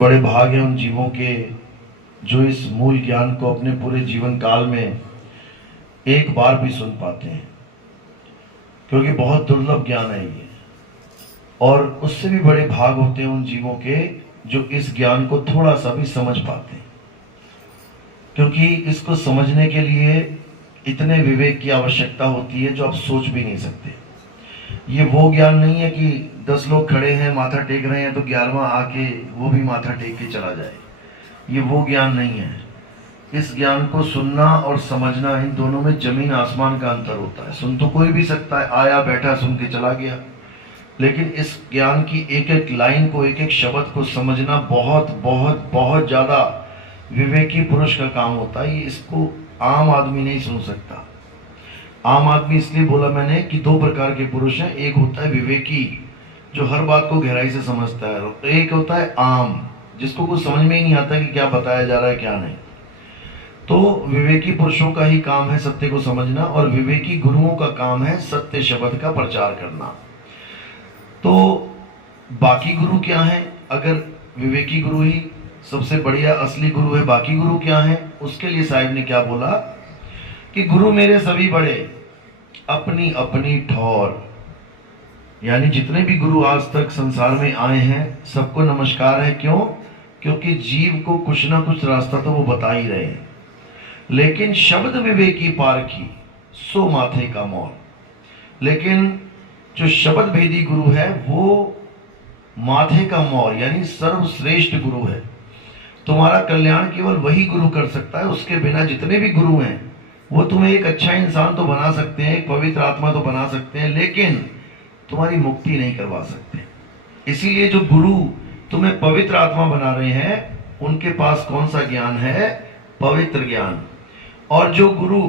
बड़े भाग हैं उन जीवों के जो इस मूल ज्ञान को अपने पूरे जीवन काल में एक बार भी सुन पाते हैं, क्योंकि बहुत दुर्लभ ज्ञान है ये। और उससे भी बड़े भाग होते हैं उन जीवों के जो इस ज्ञान को थोड़ा सा भी समझ पाते हैं, क्योंकि इसको समझने के लिए इतने विवेक की आवश्यकता होती है जो आप सोच भी नहीं सकते। ये वो ज्ञान नहीं है कि 10 लोग खड़े हैं, माथा टेक रहे हैं तो 11वां आके वो भी माथा टेक के चला जाए। ये वो ज्ञान नहीं है। इस ज्ञान को सुनना और समझना, इन दोनों में जमीन आसमान का अंतर होता है। सुन तो कोई भी सकता है, आया बैठा सुन के चला गया, लेकिन इस ज्ञान की एक एक लाइन को, एक एक शब्द को समझना बहुत बहुत बहुत ज्यादा विवेकी पुरुष का काम होता है। इसको आम आदमी नहीं सुन सकता। आम आदमी इसलिए बोला मैंने कि दो प्रकार के पुरुष हैं। एक होता है विवेकी, जो हर बात को गहराई से समझता है, और एक होता है आम, जिसको कुछ समझ में ही नहीं आता कि क्या बताया जा रहा है क्या नहीं। तो विवेकी पुरुषों का ही काम है सत्य को समझना, और विवेकी गुरुओं का काम है सत्य शब्द का प्रचार करना। तो बाकी गुरु क्या है? अगर विवेकी गुरु ही सबसे बढ़िया असली गुरु है, बाकी गुरु क्या है? उसके लिए साहिब ने क्या बोला कि गुरु मेरे सभी बड़े, अपनी अपनी ठौर। यानी जितने भी गुरु आज तक संसार में आए हैं सबको नमस्कार है। क्यों? क्योंकि जीव को कुछ ना कुछ रास्ता तो वो बता ही रहे हैं, लेकिन शब्द विवेकी पारखी सो माथे का मोर। लेकिन जो शब्द भेदी गुरु है वो माथे का मोर, यानी सर्वश्रेष्ठ गुरु है। तुम्हारा कल्याण केवल वही गुरु कर सकता है। उसके बिना जितने भी गुरु हैं वो तुम्हें एक अच्छा इंसान तो बना सकते हैं, एक पवित्र आत्मा तो बना सकते हैं, लेकिन तुम्हारी मुक्ति नहीं करवा सकते। इसीलिए जो गुरु तुम्हें पवित्र आत्मा बना रहे हैं उनके पास कौन सा ज्ञान है? पवित्र ज्ञान। और जो गुरु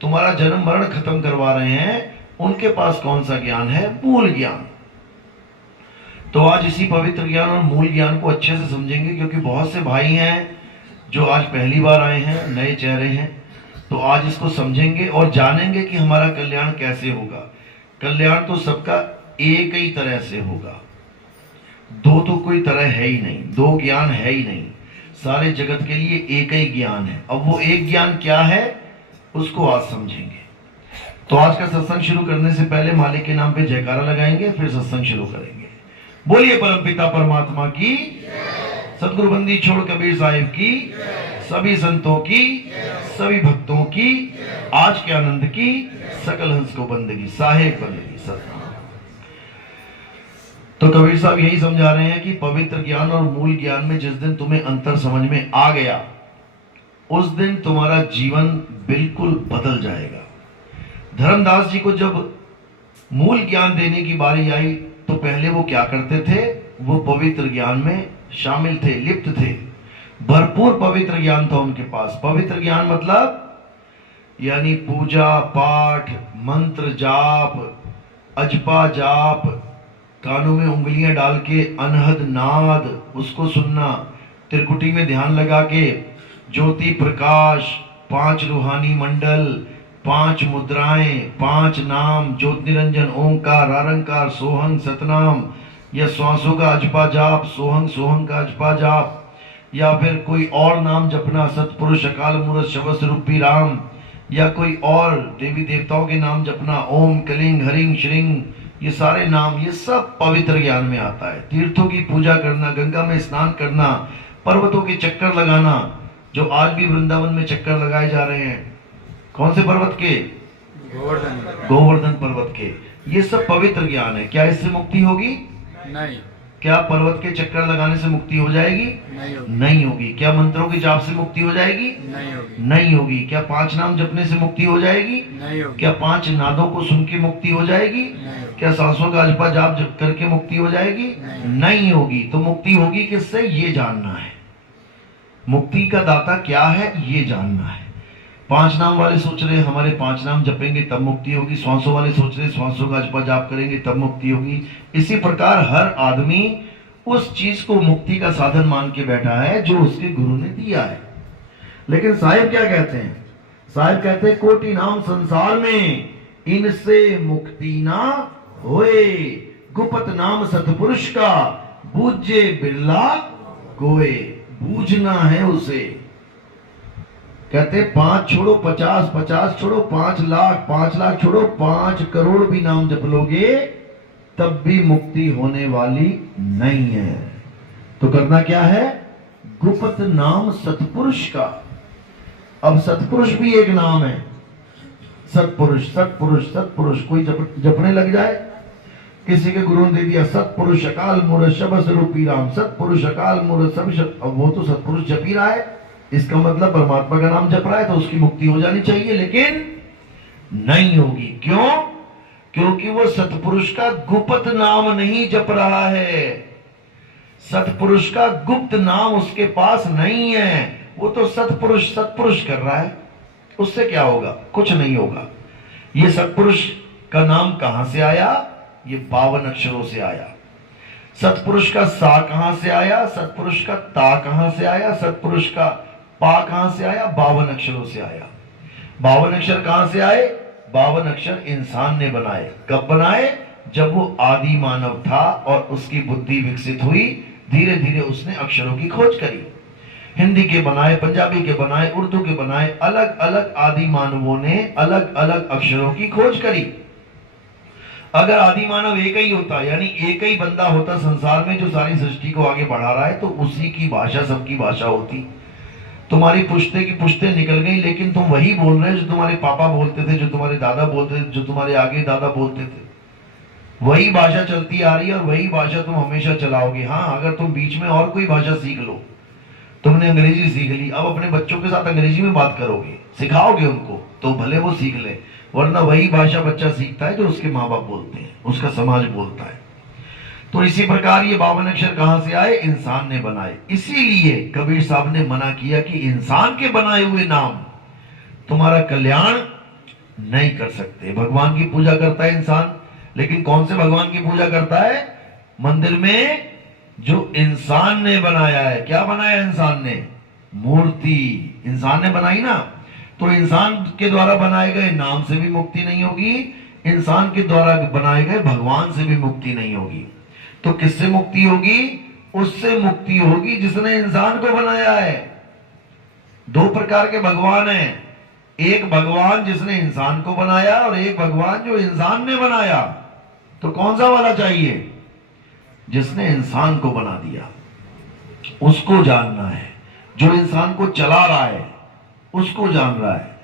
तुम्हारा जन्म मरण खत्म करवा रहे हैं उनके पास कौन सा ज्ञान है? मूल ज्ञान। तो आज इसी पवित्र ज्ञान और मूल ज्ञान को अच्छे से समझेंगे, क्योंकि बहुत से भाई हैं जो आज पहली बार आए हैं, नए चेहरे हैं। तो आज इसको समझेंगे और जानेंगे कि हमारा कल्याण कैसे होगा। कल्याण तो सबका एक ही तरह से होगा, दो तो कोई तरह है ही नहीं, दो ज्ञान है ही नहीं। सारे जगत के लिए एक ही ज्ञान है। अब वो एक ज्ञान क्या है उसको आज समझेंगे। तो आज का सत्संग शुरू करने से पहले मालिक के नाम पे जयकारा लगाएंगे, फिर सत्संग शुरू करेंगे। बोलिए परमपिता परमात्मा की, सतगुरु बंदी छोड़ कबीर साहिब की, सभी संतों की, सभी भक्तों की, आज के आनंद की, सकल हंस को बंदगी, साहेब बंदगी सत्संग। तो कबीर साहब यही समझा रहे हैं कि पवित्र ज्ञान और मूल ज्ञान में जिस दिन तुम्हें अंतर समझ में आ गया उस दिन तुम्हारा जीवन बिल्कुल बदल जाएगा। धर्मदास जी को जब मूल ज्ञान देने की बारी आई तो पहले वो क्या करते थे? वो पवित्र ज्ञान में शामिल थे, लिप्त थे। भरपूर पवित्र ज्ञान था उनके पास। पवित्र ज्ञान मतलब यानी पूजा पाठ, मंत्र जाप, अजपा जाप, कानों में उंगलियां डाल के अनहद नाद उसको सुनना, त्रिकुटी में ध्यान लगा के ज्योति प्रकाश, 5 रूहानी मंडल, 5 मुद्राएं, 5 नाम, ज्योति निरंजन, ओंकार, आरंकार, सोहंग, सतनाम, या श्वासों का अजपा जाप, सोहंग सोहंग का अजपा जाप, या फिर कोई और नाम जपना, सतपुरुष, अकाल मूरत, शबस रूपी राम, या कोई और देवी देवताओं के नाम जपना, ओम कलिंग हरिंग श्रिंग, ये सारे नाम, ये सब पवित्र ज्ञान में आता है। तीर्थों की पूजा करना, गंगा में स्नान करना, पर्वतों के चक्कर लगाना, जो आज भी वृंदावन में चक्कर लगाए जा रहे हैं, कौन से पर्वत के? गोवर्धन पर्वत के। ये सब पवित्र ज्ञान है। क्या इससे मुक्ति होगी? नहीं। क्या पर्वत के चक्कर लगाने से मुक्ति हो जाएगी? नहीं होगी। क्या मंत्रों के जाप से मुक्ति हो जाएगी? नहीं होगी। क्या 5 नाम जपने से मुक्ति हो जाएगी? नहीं होगी। क्या 5 नादों को सुन के मुक्ति हो जाएगी? क्या सांसों का अजपा जाप करके मुक्ति हो जाएगी? नहीं होगी। तो मुक्ति होगी किससे? ये जानना है। मुक्ति का दाता क्या है ये जानना है। 5 नाम वाले सोच रहे हमारे 5 नाम जपेंगे तब मुक्ति होगी, श्वासों वाले सोच रहे श्वासों का अजपा जाप करेंगे तब मुक्ति होगी। इसी प्रकार हर आदमी उस चीज को मुक्ति का साधन मान के बैठा है जो उसके गुरु ने दिया है। लेकिन साहिब क्या कहते हैं? साहिब कहते हैं कोटि नाम संसार में इनसे मुक्ति ना होए, गुप्त नाम सतपुरुष का बूझे बिरला कोय, बूझना है उसे। कहते 5 छोड़ो 50, 50 छोड़ो 5 लाख, 5 लाख छोड़ो 5 करोड़ भी नाम जप लोगे तब भी मुक्ति होने वाली नहीं है। तो करना क्या है? गुप्त नाम सतपुरुष का। अब सतपुरुष भी एक नाम है। सतपुरुष सतपुरुष सतपुरुष। कोई जपने लग जाए, किसी के गुरु ने दे दिया सतपुरुष अकाल मूर्त शब्द स्वरूपी राम, सतपुरुष अकाल मूर्त सब, अब वो तो सतपुरुष जप ही रहा है, इसका मतलब परमात्मा का नाम जप रहा है, तो उसकी मुक्ति हो जानी चाहिए, लेकिन नहीं होगी। क्यों? क्योंकि वो सतपुरुष का गुप्त नाम नहीं जप रहा है। सतपुरुष का गुप्त नाम उसके पास नहीं है। वो तो सतपुरुष सतपुरुष कर रहा है, उससे क्या होगा? कुछ नहीं होगा। ये सतपुरुष का नाम कहां से आया? ये 52 अक्षरों से आया। सतपुरुष का सा कहां से आया? सतपुरुष का ता कहां से आया? सतपुरुष का पा कहां से आया? 52 अक्षरों से आया। 52 अक्षर कहां से आए? 52 अक्षर इंसान ने बनाए। कब बनाए? जब वो आदि मानव था और उसकी बुद्धि विकसित हुई, धीरे धीरे उसने अक्षरों की खोज करी। हिंदी के बनाए, पंजाबी के बनाए, उर्दू के बनाए, अलग अलग आदि मानवों ने अलग अलग अक्षरों की खोज करी। अगर आदि मानव एक ही होता, यानी एक ही बंदा होता संसार में जो सारी सृष्टि को आगे बढ़ा रहा है, तो उसी की भाषा सबकी भाषा होती। तुम्हारी पुश्ते की पुश्ते निकल गई, लेकिन तुम वही बोल रहे हो जो तुम्हारे पापा बोलते थे, जो तुम्हारे दादा बोलते थे, जो तुम्हारे आगे दादा बोलते थे। वही भाषा चलती आ रही है और वही भाषा तुम हमेशा चलाओगे। हाँ, अगर तुम बीच में और कोई भाषा सीख लो, तुमने अंग्रेजी सीख ली, अब अपने बच्चों के साथ अंग्रेजी में बात करोगे, सिखाओगे उनको, तो भले वो सीख ले, वरना वही भाषा बच्चा सीखता है जो उसके माँ बाप बोलते हैं, उसका समाज बोलता है। तो इसी प्रकार ये 52 अक्षर कहां से आए? इंसान ने बनाए। इसीलिए कबीर साहब ने मना किया कि इंसान के बनाए हुए नाम तुम्हारा कल्याण नहीं कर सकते। भगवान की पूजा करता है इंसान, लेकिन कौन से भगवान की पूजा करता है? मंदिर में जो इंसान ने बनाया है। क्या बनाया इंसान ने? मूर्ति इंसान ने बनाई ना। तो इंसान के द्वारा बनाए गए नाम से भी मुक्ति नहीं होगी, इंसान के द्वारा बनाए गए भगवान से भी मुक्ति नहीं होगी। तो किससे मुक्ति होगी? उससे मुक्ति होगी जिसने इंसान को बनाया है। 2 प्रकार के भगवान हैं, एक भगवान जिसने इंसान को बनाया और एक भगवान जो इंसान ने बनाया। तो कौन सा वाला चाहिए? जिसने इंसान को बना दिया, उसको जानना है। जो इंसान को चला रहा है उसको जान रहा है,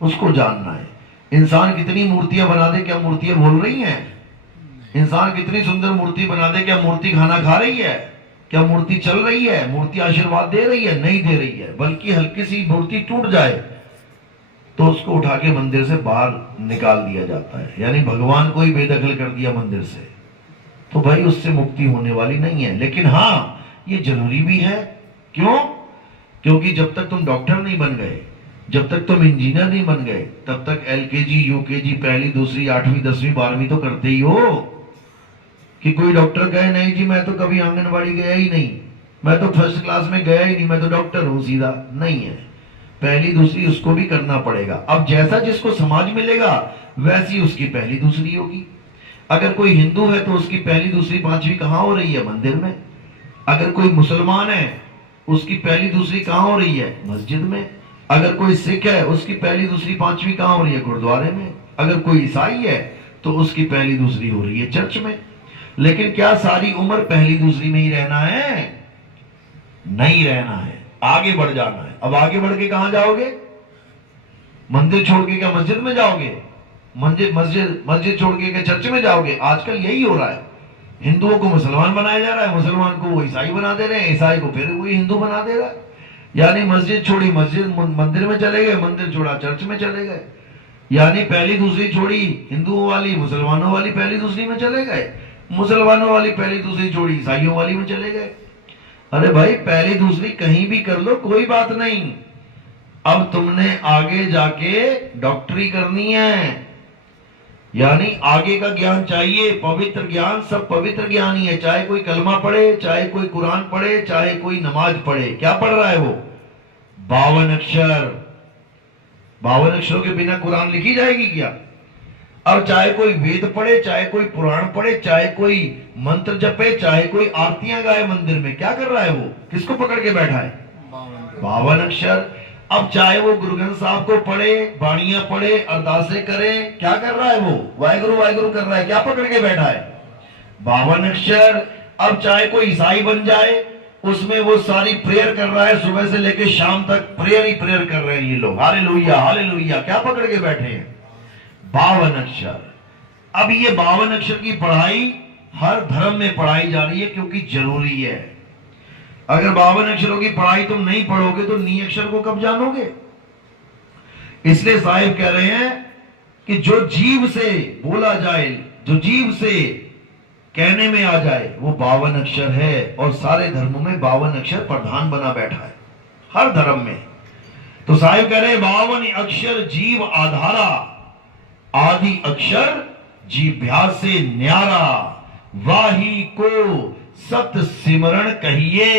उसको जानना है। इंसान कितनी मूर्तियां बना दे, क्या मूर्तियां बोल रही हैं? इंसान कितनी सुंदर मूर्ति बना दे, क्या मूर्ति खाना खा रही है? क्या मूर्ति चल रही है? मूर्ति आशीर्वाद दे रही है? नहीं दे रही है। बल्कि हल्की सी मूर्ति टूट जाए तो उसको उठा के मंदिर से बाहर निकाल दिया जाता है, यानी भगवान को ही बेदखल कर दिया मंदिर से। तो भाई उससे मुक्ति होने वाली नहीं है। लेकिन हाँ, ये जरूरी भी है। क्यों? क्योंकि जब तक तुम डॉक्टर नहीं बन गए, जब तक तुम इंजीनियर नहीं बन गए, तब तक एलकेजी, यूकेजी, पहली, दूसरी, 8वीं, 10वीं, 12वीं तो करते ही हो। कि कोई डॉक्टर कहे नहीं जी मैं तो कभी आंगनबाड़ी गया ही नहीं, मैं तो फर्स्ट क्लास में गया ही नहीं, मैं तो डॉक्टर हूं सीधा, नहीं है। पहली दूसरी उसको भी करना पड़ेगा। अब जैसा जिसको समाज मिलेगा वैसी उसकी पहली दूसरी होगी। अगर कोई हिंदू है तो उसकी पहली दूसरी पांचवी कहां हो रही है? मंदिर में। अगर कोई मुसलमान है उसकी पहली दूसरी कहां हो रही है? मस्जिद में। अगर कोई सिख है उसकी पहली दूसरी पांचवी कहां हो रही है? गुरुद्वारे में। अगर कोई ईसाई है तो उसकी पहली दूसरी हो रही है चर्च में। लेकिन क्या सारी उम्र पहली दूसरी में ही रहना है? नहीं रहना है, आगे बढ़ जाना है। अब आगे बढ़ के कहां जाओगे? मंदिर छोड़ के क्या मस्जिद में जाओगे? मस्जिद छोड़ के क्या चर्च में जाओगे? आजकल यही हो रहा है। हिंदुओं को मुसलमान बनाया जा रहा है, मुसलमान को वो ईसाई बना दे रहे हैं, ईसाई को फिर वही हिंदू बना दे रहा है। यानी मस्जिद छोड़ी मंदिर में चले गए, मंदिर छोड़ा चर्च में चले गए। यानी पहली दूसरी छोड़ी हिंदुओं वाली, मुसलमानों वाली पहली दूसरी में चले गए, मुसलमानों वाली पहली दूसरी छोड़ी ईसाइयों वाली में चले गए। अरे भाई, पहली दूसरी कहीं भी कर लो, कोई बात नहीं। अब तुमने आगे जाके डॉक्टरी करनी है, यानी आगे का ज्ञान चाहिए, पवित्र ज्ञान। सब पवित्र ज्ञान ही है, चाहे कोई कलमा पढ़े, चाहे कोई कुरान पढ़े, चाहे कोई नमाज पढ़े। क्या पढ़ रहा है वो? 52 अक्षर। 52 अक्षरों के बिना कुरान लिखी जाएगी क्या? अब चाहे कोई वेद पढ़े, चाहे कोई पुराण पढ़े, चाहे कोई मंत्र जपे, चाहे कोई आरतियां गाए मंदिर में, क्या कर रहा है वो? किसको पकड़ के बैठा है? 52 अक्षर। अब चाहे वो गुरु ग्रंथ साहब को पढ़े, बाणियां पढ़े, अरदासें करे, क्या कर रहा है वो? वाहिगुरु वाहिगुरु कर रहा है। क्या पकड़ के बैठा है? 52 अक्षर। अब चाहे कोई ईसाई बन जाए, उसमें वो सारी प्रेयर कर रहा है, सुबह से लेकर शाम तक प्रेयर ही प्रेयर कर रहे हैं ये लोग। Hallelujah hallelujah. क्या पकड़ के बैठे हैं? 52 अक्षर। अब ये 52 अक्षर की पढ़ाई हर धर्म में पढ़ाई जा रही है, क्योंकि जरूरी है। अगर 52 अक्षरों की पढ़ाई तुम नहीं पढ़ोगे तो नी अक्षर को कब जानोगे? इसलिए साहिब कह रहे हैं कि जो जीव से बोला जाए, जो जीव से कहने में आ जाए, वो 52 अक्षर है। और सारे धर्मों में 52 अक्षर प्रधान बना बैठा है, हर धर्म में। तो साहिब कह रहे हैं 52 अक्षर जीव आधारा, आदि अक्षर जीभ्या से न्यारा, वाही को सत सिमरण कहिए,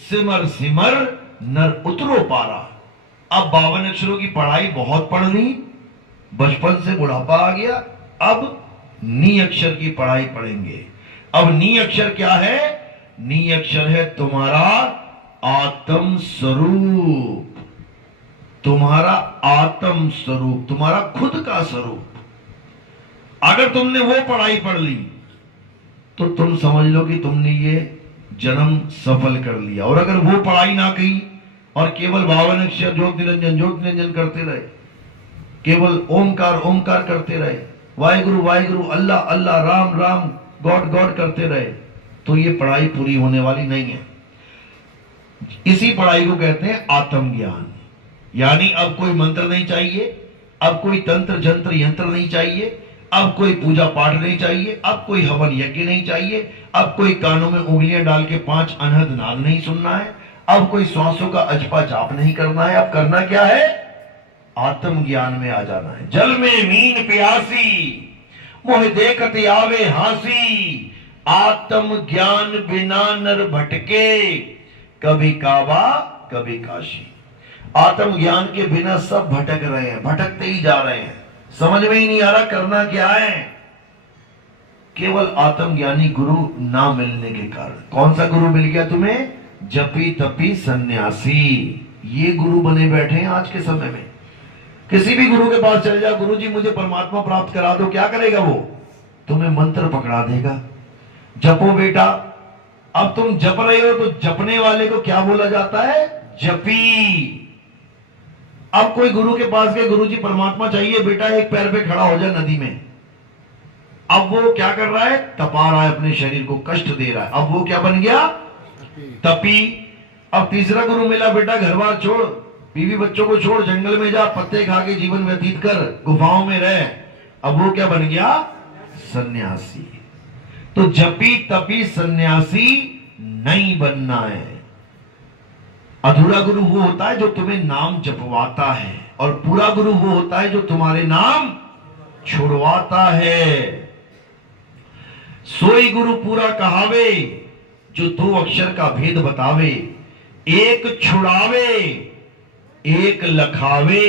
सिमर सिमर नर उतरो पारा। अब 52 अक्षरों की पढ़ाई बहुत पढ़ ली, बचपन से बुढ़ापा आ गया, अब नी अक्षर की पढ़ाई पढ़ेंगे। अब नी अक्षर क्या है? नी अक्षर है तुम्हारा आत्म स्वरूप, तुम्हारा आत्म स्वरूप, तुम्हारा खुद का स्वरूप। अगर तुमने वो पढ़ाई पढ़ ली तो तुम समझ लो कि तुमने ये जन्म सफल कर लिया। और अगर वो पढ़ाई ना की और केवल 52 अक्षर ज्योति निरंजन करते रहे, केवल ओमकार ओमकार करते रहे, वाहिगुरु वाहिगुरु, अल्लाह अल्लाह, राम राम, गॉड गॉड करते रहे, तो ये पढ़ाई पूरी होने वाली नहीं है। इसी पढ़ाई को कहते हैं आत्मज्ञान। यानी अब कोई मंत्र नहीं चाहिए, अब कोई तंत्र जंत्र यंत्र नहीं चाहिए, अब कोई पूजा पाठ नहीं चाहिए, अब कोई हवन यज्ञ नहीं चाहिए, अब कोई कानों में उंगलियां डाल के 5 अनहद नाद नहीं सुनना है, अब कोई श्वासों का अजपा जाप नहीं करना है। अब करना क्या है? आत्मज्ञान में आ जाना है। जल में मीन प्यासी, मोह देखत आवे हासी, आत्म ज्ञान बिना नर भटके, कभी काबा कभी काशी। आत्म ज्ञान के बिना सब भटक रहे हैं, भटकते ही जा रहे हैं, समझ में ही नहीं आ रहा करना क्या है। केवल आत्मज्ञानी गुरु ना मिलने के कारण। कौन सा गुरु मिल गया तुम्हें? जपी तपी सन्यासी। ये गुरु बने बैठे हैं आज के समय में। किसी भी गुरु के पास चले जाओ, गुरु जी मुझे परमात्मा प्राप्त करा दो, क्या करेगा वो? तुम्हें मंत्र पकड़ा देगा, जपो बेटा। अब तुम जप रहे हो तो जपने वाले को क्या बोला जाता है? जपी। अब कोई गुरु के पास गए, गुरु जी परमात्मा चाहिए बेटा, एक पैर पे खड़ा हो जाए नदी में। अब वो क्या कर रहा है? तपा रहा है अपने शरीर को, कष्ट दे रहा है। अब वो क्या बन गया? तपी। अब तीसरा गुरु मिला, बेटा घर बार छोड़, बीवी बच्चों को छोड़, जंगल में जा, पत्ते खा के जीवन व्यतीत कर, गुफाओं में रह। अब वो क्या बन गया? सन्यासी। तो जपी तपी सन्यासी नहीं बनना है। अधूरा गुरु वो होता है जो तुम्हें नाम जपवाता है, और पूरा गुरु वो होता है जो तुम्हारे नाम छुड़वाता है। सोई गुरु पूरा कहावे, जो 2 अक्षर का भेद बतावे, एक छुड़ावे एक लखावे,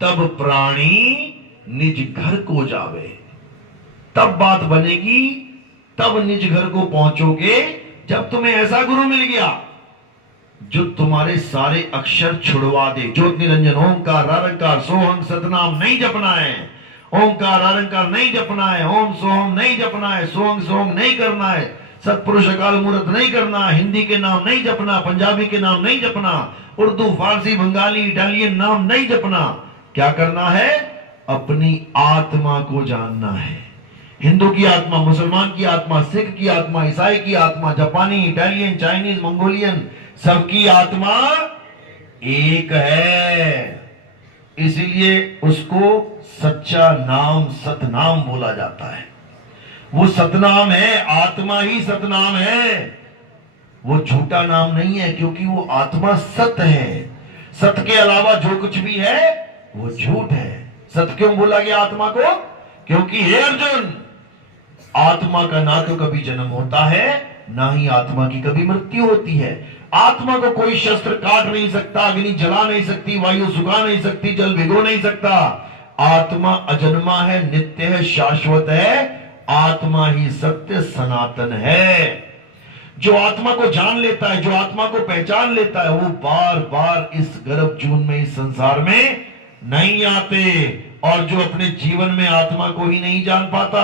तब प्राणी निज घर को जावे। तब बात बनेगी, तब निज घर को पहुंचोगे, जब तुम्हें ऐसा गुरु मिल गया जो तुम्हारे सारे अक्षर छुड़वा दे। ज्योति निरंजन ओंकार रारंकार सोहम सतनाम नहीं जपना है, ओंकार रारंकार नहीं जपना है, ओम सोहम नहीं जपना है, सोहम सोहम नहीं करना है, सतपुरुष अकाल मूर्त नहीं करना, हिंदी के नाम नहीं जपना, पंजाबी के नाम नहीं जपना, उर्दू फारसी बंगाली इटालियन नाम नहीं जपना। क्या करना है? अपनी आत्मा को जानना है। हिंदू की आत्मा, मुसलमान की आत्मा, सिख की आत्मा, ईसाई की आत्मा, जापानी, इटालियन, चाइनीज, मंगोलियन, सबकी आत्मा एक है। इसीलिए उसको सच्चा नाम सतनाम बोला जाता है। वो सतनाम है, आत्मा ही सतनाम है, वो झूठा नाम नहीं है, क्योंकि वो आत्मा सत्य है। सत्य के अलावा जो कुछ भी है वो झूठ है। सत्य क्यों बोला गया आत्मा को? क्योंकि हे अर्जुन, आत्मा का ना तो कभी जन्म होता है, ना ही आत्मा की कभी मृत्यु होती है। आत्मा को कोई शस्त्र काट नहीं सकता, अग्नि जला नहीं सकती, वायु सुखा नहीं सकती, जल भिगो नहीं सकता। आत्मा अजन्मा है, नित्य है, शाश्वत है। आत्मा ही सत्य सनातन है। जो आत्मा को जान लेता है, जो आत्मा को पहचान लेता है, वो बार बार इस गर्भ जून में, इस संसार में नहीं आते। और जो अपने जीवन में आत्मा को ही नहीं जान पाता,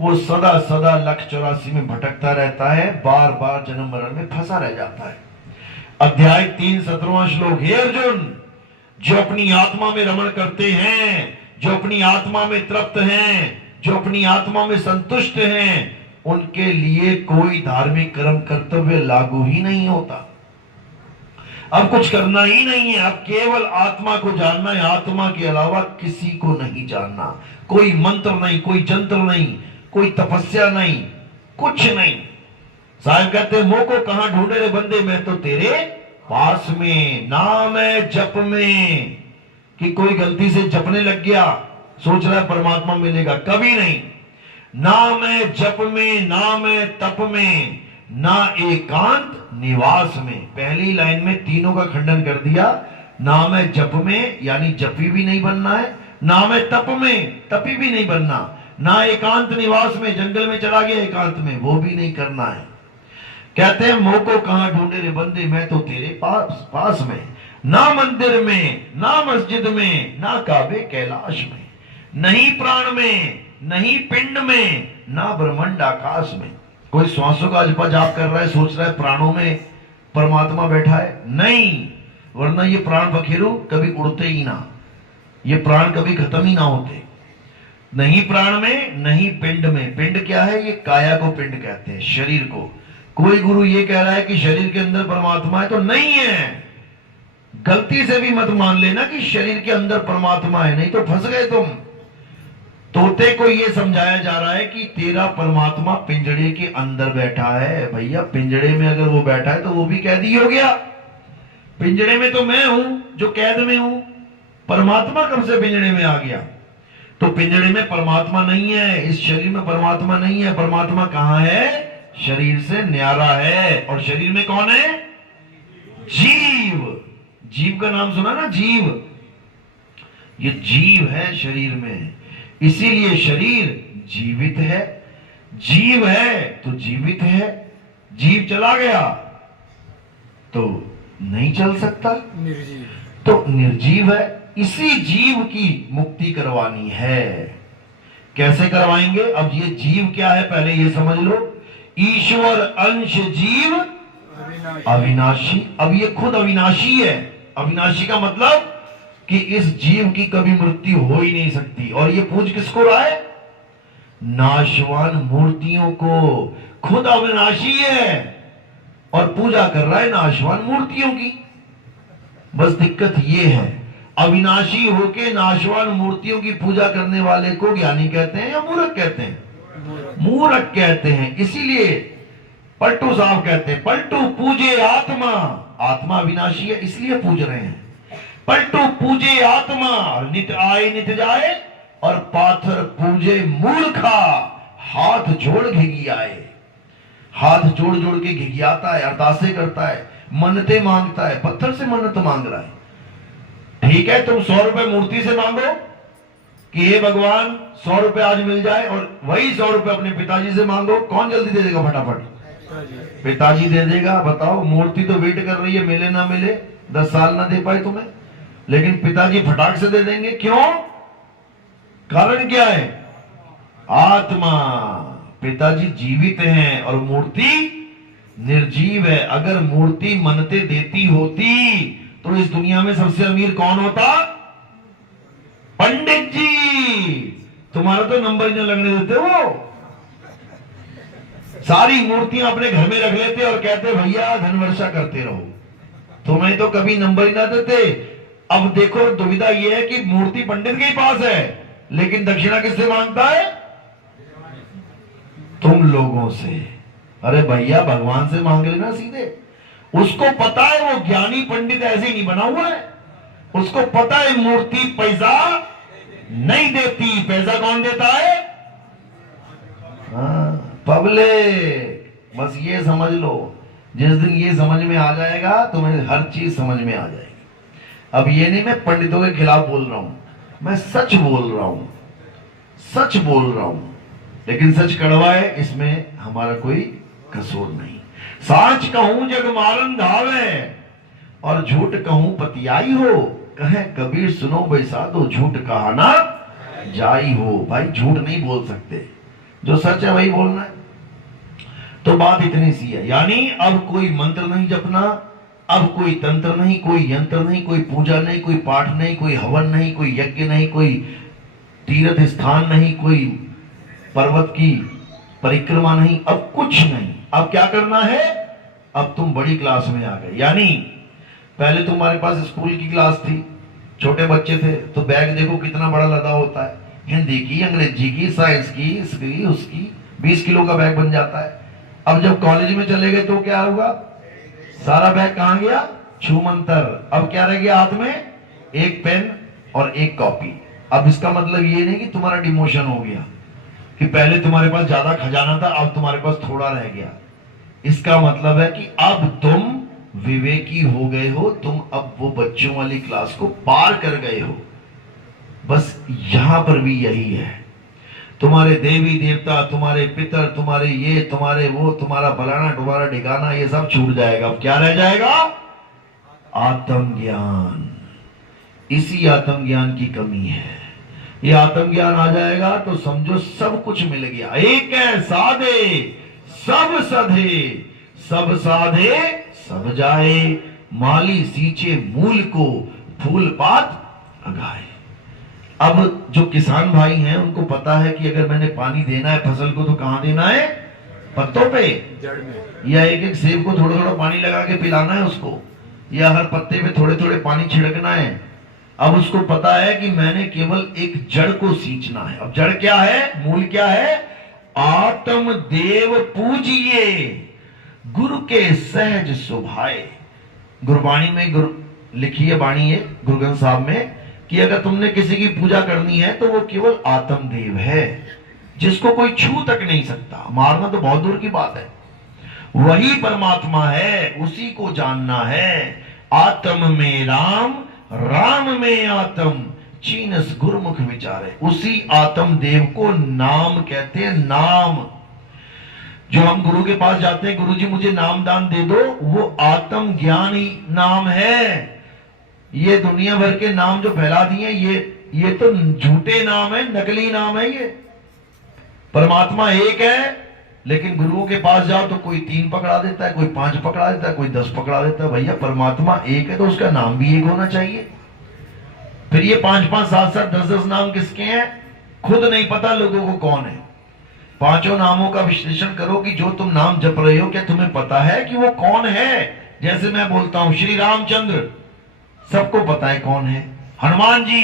वो सदा सदा लक्ष्य 84 में भटकता रहता है, बार बार जन्म मरण में फंसा रह जाता है। अध्याय 3 17वां श्लोक। हे अर्जुन, जो अपनी आत्मा में रमण करते हैं, जो अपनी आत्मा में तृप्त हैं, जो अपनी आत्मा में संतुष्ट हैं, उनके लिए कोई धार्मिक कर्म कर्तव्य लागू ही नहीं होता। अब कुछ करना ही नहीं है, अब केवल आत्मा को जानना है। आत्मा के अलावा किसी को नहीं जानना। कोई मंत्र नहीं, कोई जंत्र नहीं, कोई तपस्या नहीं, कुछ नहीं। साहब कहते हैं, मोह को कहां ढूंढे रे बंदे, मैं तो तेरे पास में। नाम है जप में। कि कोई गलती से जपने लग गया, सोच रहा है परमात्मा मिलेगा, कभी नहीं। नाम है जप में, नाम है तप में, ना एकांत निवास में। पहली लाइन में तीनों का खंडन कर दिया। नाम है जप में, यानी जपी भी नहीं बनना है। नाम है तप में, तपी भी नहीं बनना। ना एकांत निवास में, जंगल में चला गया एकांत में, वो भी नहीं करना है। कहते हैं, मोह को कहां ढूंढे रे बंदे, मैं तो तेरे पास में। ना मंदिर में, ना मस्जिद में, ना काबे कैलाश में, नहीं प्राण में, नहीं पिंड में, ना ब्रह्मांड आकाश में। कोई श्वासों का जप जाप कर रहा है, सोच रहा है प्राणों में परमात्मा बैठा है, नहीं। वरना ये प्राण पखेरु कभी उड़ते ही ना, ये प्राण कभी खत्म ही ना होते। नहीं प्राण में, नहीं पिंड में। पिंड क्या है? ये काया को पिंड कहते हैं, शरीर को। कोई गुरु ये कह रहा है कि शरीर के अंदर परमात्मा है, तो नहीं है। गलती से भी मत मान लेना कि शरीर के अंदर परमात्मा है, नहीं तो फंस गए तुम। तोते को ये समझाया जा रहा है कि तेरा परमात्मा पिंजड़े के अंदर बैठा है। भैया, पिंजड़े में अगर वो बैठा है तो वो भी कैदी हो गया। पिंजड़े में तो मैं हूं जो कैद में हूं, परमात्मा कब से पिंजड़े में आ गया? तो पिंजड़े में परमात्मा नहीं है, इस शरीर में परमात्मा नहीं है। परमात्मा कहां है? शरीर से न्यारा है। और शरीर में कौन है? जीव। जीव का नाम सुना ना? जीव, ये जीव है शरीर में, इसीलिए शरीर जीवित है। जीव है तो जीवित है। जीव चला गया तो नहीं चल सकता, निर्जीव। तो निर्जीव है। इसी जीव की मुक्ति करवानी है। कैसे करवाएंगे? अब ये जीव क्या है पहले ये समझ लो। ईश्वर अंश जीव अविनाशी। अब ये खुद अविनाशी है। अविनाशी का मतलब कि इस जीव की कभी मृत्यु हो ही नहीं सकती। और ये पूज किसको रहा है? नाशवान मूर्तियों को। खुद अविनाशी है और पूजा कर रहा है नाशवान मूर्तियों की। बस दिक्कत ये है, अविनाशी होके नाशवान मूर्तियों की पूजा करने वाले को ज्ञानी कहते हैं या मूर्ख कहते हैं? मूर्ख कहते हैं। इसीलिए पलटू साहब कहते हैं, पलटू पूजे आत्मा। आत्मा अविनाशी है इसलिए पूज रहे हैं। पलटू पूजे आत्मा, नित आए नित जाए। और पाथर पूजे मूर्खा, हाथ जोड़ घिघियाए। हाथ जोड़ जोड़ के घिघियाता है, अरदासें करता है, मन्नतें मांगता है। पत्थर से मन्नत मांग रहा है। ठीक है, तुम 100 रुपए मूर्ति से मांगो कि हे भगवान 100 रुपए आज मिल जाए, और वही 100 रुपए अपने पिताजी से मांगो। कौन जल्दी दे देगा? फटाफट पिताजी दे देगा। बताओ, मूर्ति तो वेट कर रही है, मिले ना मिले, 10 साल ना दे पाए तुम्हें, लेकिन पिताजी फटाक से दे देंगे। क्यों? कारण क्या है? आत्मा। पिताजी जीवित हैं और मूर्ति निर्जीव है। अगर मूर्ति मन्नते देती होती तो इस दुनिया में सबसे अमीर कौन होता? पंडित जी। तुम्हारा तो नंबर ही न लगने देते। वो सारी मूर्तियां अपने घर में रख लेते और कहते भैया धन वर्षा करते रहो, तुम्हें तो कभी नंबर ही ना देते। अब देखो, दुविधा यह है कि मूर्ति पंडित के ही पास है, लेकिन दक्षिणा किससे मांगता है? तुम लोगों से। अरे भैया, भगवान से मांग लेना सीधे। उसको पता है वो ज्ञानी पंडित ऐसे ही नहीं बना हुआ है। उसको पता है मूर्ति पैसा नहीं देती। पैसा कौन देता है? पब्लिक। बस ये समझ लो, जिस दिन ये समझ में आ जाएगा तुम्हें हर चीज समझ में आ जाएगी। अब ये नहीं मैं पंडितों के खिलाफ बोल रहा हूं, मैं सच बोल रहा हूं, सच बोल रहा हूं, लेकिन सच कड़वा है, इसमें हमारा कोई कसूर नहीं। साच कहूं जग मारन धावे, और झूठ कहूं पतियाई हो, कहे कबीर सुनो बैसाधो, झूठ कहा ना जाई हो। भाई झूठ नहीं बोल सकते, जो सच है वही बोलना है। तो बात इतनी सी है, यानी अब कोई मंत्र नहीं जपना, अब कोई तंत्र नहीं, कोई यंत्र नहीं, कोई पूजा नहीं, कोई पाठ नहीं, कोई हवन नहीं, कोई यज्ञ नहीं, कोई तीर्थ स्थान नहीं, कोई पर्वत की परिक्रमा नहीं, अब कुछ नहीं। अब क्या करना है, अब तुम बड़ी क्लास में आ गए। यानी पहले तुम्हारे पास स्कूल की क्लास थी, छोटे बच्चे थे, तो बैग देखो कितना बड़ा लदा होता है, हिंदी की, अंग्रेजी की, साइंस की, इसकी उसकी, 20 किलो का बैग बन जाता है। अब जब कॉलेज में चले गए तो क्या होगा, सारा बैग कहां गया, छूमंतर। अब क्या रह गया हाथ में, एक पेन और एक कॉपी। अब इसका मतलब ये नहीं कि तुम्हारा डिमोशन हो गया, कि पहले तुम्हारे पास ज्यादा खजाना था अब तुम्हारे पास थोड़ा रह गया। इसका मतलब है कि अब तुम विवेकी हो गए हो, तुम अब वो बच्चों वाली क्लास को पार कर गए हो। बस यहां पर भी यही है, तुम्हारे देवी देवता, तुम्हारे पितर, तुम्हारे ये, तुम्हारे वो, तुम्हारा फलाना, तुम्हारा ठिकाना, ये सब छूट जाएगा। अब क्या रह जाएगा, आत्मज्ञान। इसी आत्मज्ञान की कमी है। ये आत्मज्ञान आ जाएगा तो समझो सब कुछ मिल गया। एक है साधे सब सधे, सब साधे सब जाए, माली सींचे मूल को, फूल पात अगाए। अब जो किसान भाई हैं उनको पता है कि अगर मैंने पानी देना है फसल को तो कहां देना है, पत्तों पे, जड़ में, या एक एक सेब को थोड़ा थोड़ा पानी लगा के पिलाना है उसको, या हर पत्ते पे थोड़े थोड़े पानी छिड़कना है। अब उसको पता है कि मैंने केवल एक जड़ को सींचना है। अब जड़ क्या है, मूल क्या है, आत्म देव पूजिए, गुरु के सहज सुभाए। गुरबाणी में लिखी है बाणी है गुरु ग्रंथ साहब में, कि अगर तुमने किसी की पूजा करनी है तो वो केवल आत्म देव है, जिसको कोई छू तक नहीं सकता, मारना तो बहुत दूर की बात है। वही परमात्मा है, उसी को जानना है। आत्म में राम, राम में आत्म, चीनस गुरुमुख विचारे। उसी आत्म देव को नाम कहते हैं, नाम। जो हम गुरु के पास जाते हैं, गुरु जी मुझे नाम दान दे दो, वो आत्म ज्ञान ही नाम है। ये दुनिया भर के नाम जो फैला दिए, ये तो झूठे नाम है, नकली नाम है। ये परमात्मा एक है, लेकिन गुरुओं के पास जाओ तो कोई 3 पकड़ा देता है, कोई 5 पकड़ा देता है, कोई 10 पकड़ा देता है। भैया परमात्मा एक है तो उसका नाम भी एक होना चाहिए। फिर ये 5-5, 7-7, 10-10 नाम किसके हैं, खुद नहीं पता लोगों को कौन है। पांचों नामों का विश्लेषण करो कि जो तुम नाम जप रहे हो, क्या तुम्हें पता है कि वो कौन है। जैसे मैं बोलता हूं श्री रामचंद्र, सबको पता है कौन है। हनुमान जी,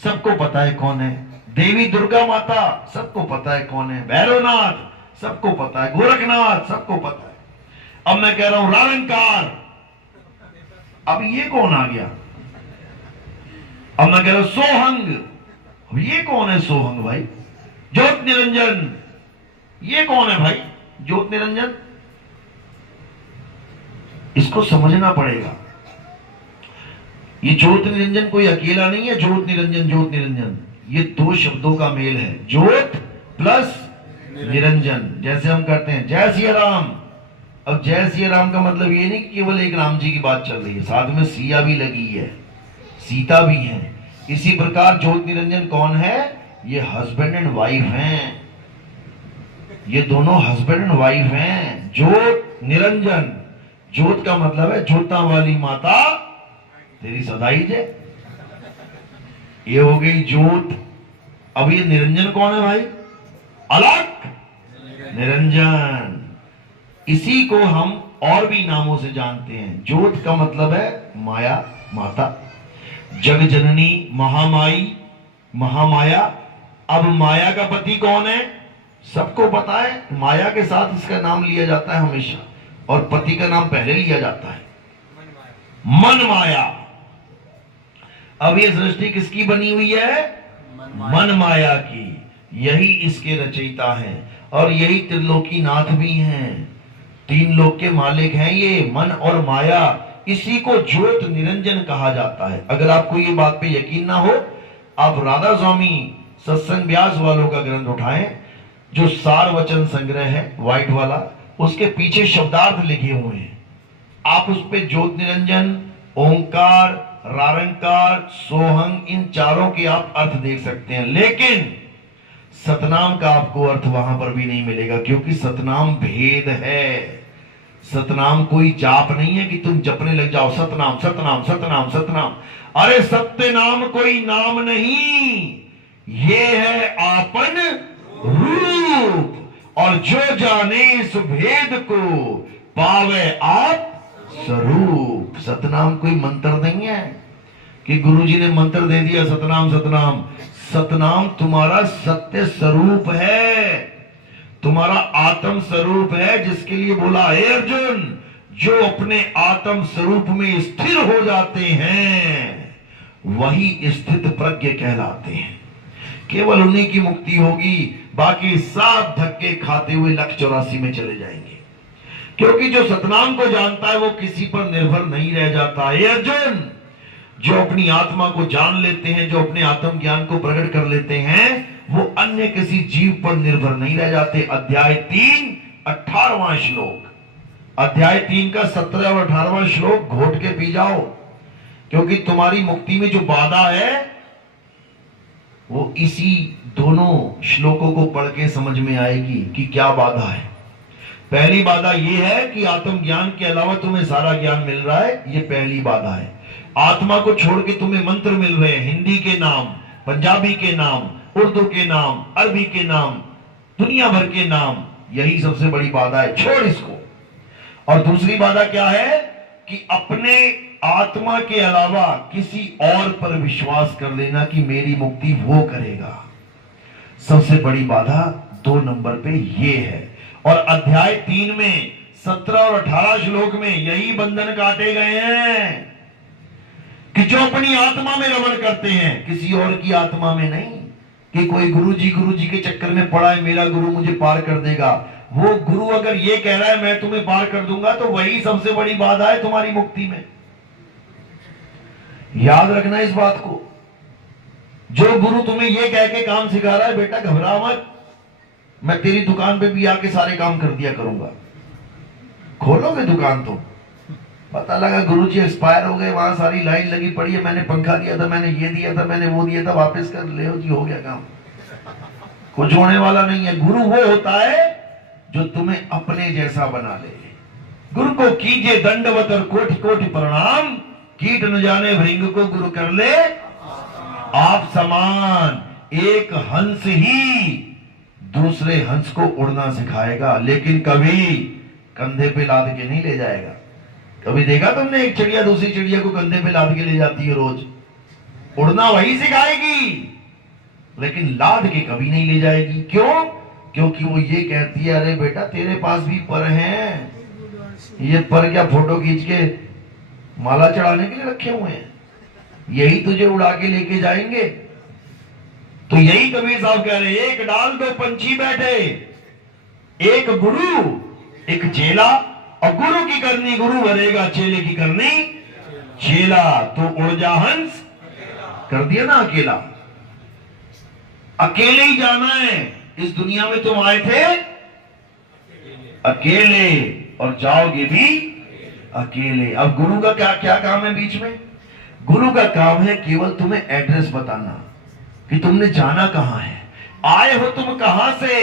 सबको पता है कौन है। देवी दुर्गा माता, सबको पता है कौन है। भैरवनाथ, सबको पता है। गोरखनाथ, सबको पता है। अब मैं कह रहा हूं निरंकार, अब ये कौन आ गया। अब मैं कह रहा हूं सोहंग, अब ये कौन है सोहंग भाई। ज्योत निरंजन, ये कौन है भाई ज्योत निरंजन। इसको समझना पड़ेगा। ये ज्योत निरंजन कोई अकेला नहीं है, ज्योत निरंजन, ज्योत निरंजन, ये 2 शब्दों का मेल है, ज्योत प्लस निरंजन। जैसे हम करते हैं जय सिया राम, अब जय सिया राम का मतलब ये नहीं कि केवल एक राम जी की बात चल रही है, साथ में सिया भी लगी है, सीता भी है। इसी प्रकार ज्योत निरंजन कौन है, ये हस्बैंड एंड वाइफ हैं, ये दोनों हस्बैंड एंड वाइफ हैं। ज्योत निरंजन, ज्योत का मतलब है ज्योता वाली माता तेरी सदाई जय, ये हो गई ज्योत। अब ये निरंजन कौन है भाई, अलग निरंजन। इसी को हम और भी नामों से जानते हैं। ज्योत का मतलब है माया, माता, जग जननी, महामाई, महामाया। अब माया का पति कौन है, सबको पता है। माया के साथ इसका नाम लिया जाता है हमेशा, और पति का नाम पहले लिया जाता है, मन माया। अब ये सृष्टि किसकी बनी हुई है, मन माया की। यही इसके रचयिता हैं, और यही त्रिलोकी नाथ भी हैं। 3 लोक के मालिक हैं ये, मन और माया। इसी को ज्योत निरंजन कहा जाता है। अगर आपको ये बात पे यकीन ना हो आप राधा स्वामी सत्संग व्यास वालों का ग्रंथ उठाएं, जो सार वचन संग्रह है व्हाइट वाला, उसके पीछे शब्दार्थ लिखे हुए हैं। आप उस पे ज्योत निरंजन, ओंकार, रारंकार, सोहंग, इन चारों के आप अर्थ देख सकते हैं। लेकिन सतनाम का आपको अर्थ वहां पर भी नहीं मिलेगा, क्योंकि सतनाम भेद है। सतनाम कोई जाप नहीं है कि तुम जपने लग जाओ सतनाम सतनाम सतनाम सतनाम। अरे सत्य नाम कोई नाम नहीं, ये है आपन रूप। और जो जाने इस भेद को पावे आप स्वरूप। सतनाम कोई मंत्र नहीं है कि गुरुजी ने मंत्र दे दिया सतनाम सतनाम। सतनाम तुम्हारा सत्य स्वरूप है, तुम्हारा आत्म स्वरूप है, जिसके लिए बोला हे अर्जुन, जो अपने आत्म स्वरूप में स्थिर हो जाते हैं वही स्थित प्रज्ञ कहलाते हैं। केवल उन्हीं की मुक्ति होगी, बाकी सब धक्के खाते हुए लक्ष्य 84 में चले जाएंगे। क्योंकि जो सतनाम को जानता है वो किसी पर निर्भर नहीं रह जाता। हे अर्जुन, जो अपनी आत्मा को जान लेते हैं, जो अपने आत्म ज्ञान को प्रकट कर लेते हैं, वो अन्य किसी जीव पर निर्भर नहीं रह जाते। अध्याय 3 18वां श्लोक, अध्याय 3 का 17 और 18वां श्लोक घोट के पी जाओ, क्योंकि तुम्हारी मुक्ति में जो बाधा है वो इसी दोनों श्लोकों को पढ़ के समझ में आएगी कि क्या बाधा है। पहली बाधा यह है कि आत्म ज्ञान के अलावा तुम्हें सारा ज्ञान मिल रहा है, ये पहली बाधा है। आत्मा को छोड़ के तुम्हें मंत्र मिल रहे हैं, हिंदी के नाम, पंजाबी के नाम, उर्दू के नाम, अरबी के नाम, दुनिया भर के नाम, यही सबसे बड़ी बाधा है, छोड़ इसको। और दूसरी बाधा क्या है कि अपने आत्मा के अलावा किसी और पर विश्वास कर लेना कि मेरी मुक्ति वो करेगा। सबसे बड़ी बाधा 2 नंबर पे ये है। और अध्याय 3 में 17 और 18 श्लोक में यही बंधन काटे गए हैं कि जो अपनी आत्मा में रमण करते हैं, किसी और की आत्मा में नहीं, कि कोई गुरु जी के चक्कर में पड़ा है, मेरा गुरु मुझे पार कर देगा। वो गुरु अगर ये कह रहा है मैं तुम्हें पार कर दूंगा, तो वही सबसे बड़ी बाधा है तुम्हारी मुक्ति में। याद रखना इस बात को। जो गुरु तुम्हें ये कह के काम सिखा रहा है, बेटा घबरा मत, मैं तेरी दुकान पे भी आके सारे काम कर दिया करूंगा। खोलोगे दुकान तो पता लगा गुरुजी एक्सपायर हो गए, वहां सारी लाइन लगी पड़ी है, मैंने पंखा दिया था, मैंने ये दिया था, मैंने वो दिया था, वापस कर ले जी, हो गया काम। कुछ होने वाला नहीं है। गुरु वो होता है जो तुम्हें अपने जैसा बना ले। गुरु को कीजिए दंडवत और कोटि कोटि प्रणाम, कीट न जाने भृंग को गुरु कर ले आप समान। एक हंस ही दूसरे हंस को उड़ना सिखाएगा, लेकिन कभी कंधे पे लाद के नहीं ले जाएगा। कभी देखा तुमने एक चिड़िया दूसरी चिड़िया को कंधे पे लाद के ले जाती है? रोज उड़ना वही सिखाएगी, लेकिन लाद के कभी नहीं ले जाएगी। क्यों? क्योंकि वो ये कहती है अरे बेटा तेरे पास भी पर हैं, ये पर क्या फोटो खींच के माला चढ़ाने के लिए रखे हुए हैं, यही तुझे उड़ा के लेके जाएंगे। तो यही कबीर साहब कह रहे, एक डाल दो पंछी बैठे, एक गुरु एक चेला, और गुरु की करनी गुरु भरेगा, चेले की करनी चेला। तो उड़ जा हंस, कर दिया ना अकेला। अकेले ही जाना है। इस दुनिया में तुम आए थे अकेले और जाओगे भी अकेले। अब गुरु का क्या क्या काम है बीच में? गुरु का काम है केवल तुम्हें एड्रेस बताना कि तुमने जाना कहां है, आए हो तुम कहां से,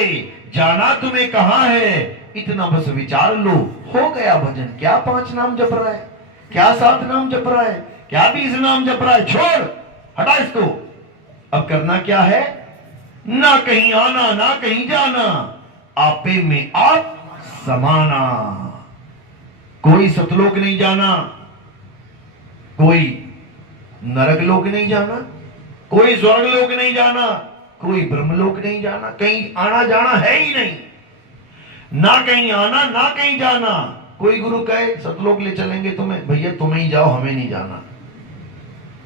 जाना तुम्हें कहां है, इतना बस विचार लो, हो गया भजन। क्या 5 नाम जप रहा है, क्या 7 नाम जप रहा है, क्या 20 नाम जप रहा है, छोड़ हटा इसको। अब करना क्या है? ना कहीं आना ना कहीं जाना, आपे में आप समाना। कोई सतलोक नहीं जाना, कोई नरक लोक नहीं जाना, कोई स्वर्ग लोक नहीं जाना, कोई ब्रह्मलोक नहीं जाना, कहीं आना जाना है ही नहीं। ना कहीं आना ना कहीं जाना। कोई गुरु कहे सतलोक ले चलेंगे तुम्हें, भैया तुम्हें ही जाओ, हमें नहीं जाना।